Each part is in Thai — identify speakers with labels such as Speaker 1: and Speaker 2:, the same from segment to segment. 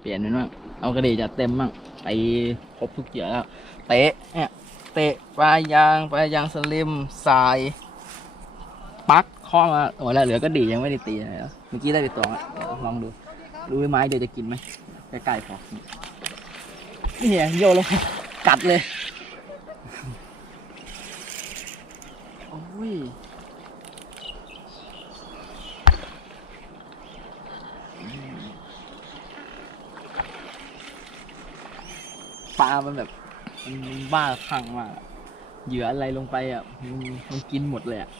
Speaker 1: เปลี่ยนเป็นบ้างเอากระดีจัดเต็มบ้างไปครบทุกเหยื่อแล้วเตะเนี่ยเตะปลายยางปลายยางสลิมสายปักข้อมาหมดแล้วเหลือกระดียังไม่ได้ตีอะไรแล้วเมื่อกี้ได้ไปตัวแล้วเดี๋ยวลองดูดูไม้เดี๋ยวจะกินไหมใกล้ๆพอนี่ไงโยนลงกัดเลยโอ้ย ปลา มันแบบมันบ้าคลั่งมากเหยื่ออะไรลงไปอะมันมันกินหมดเลยอะ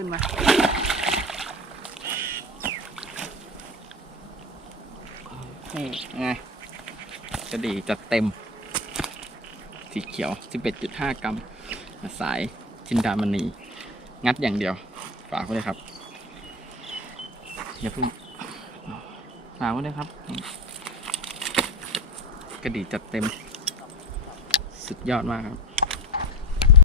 Speaker 1: ขึ้นมา นี่ไงกระดีจัดเต็ม สีเขียว 11.5 กรัม สายจินดามณี งัดอย่างเดียว ฝากไว้เลยครับ อย่าเพิ่งฝากไว้เลยครับ กระดีจัดเต็ม สุดยอดมากครับ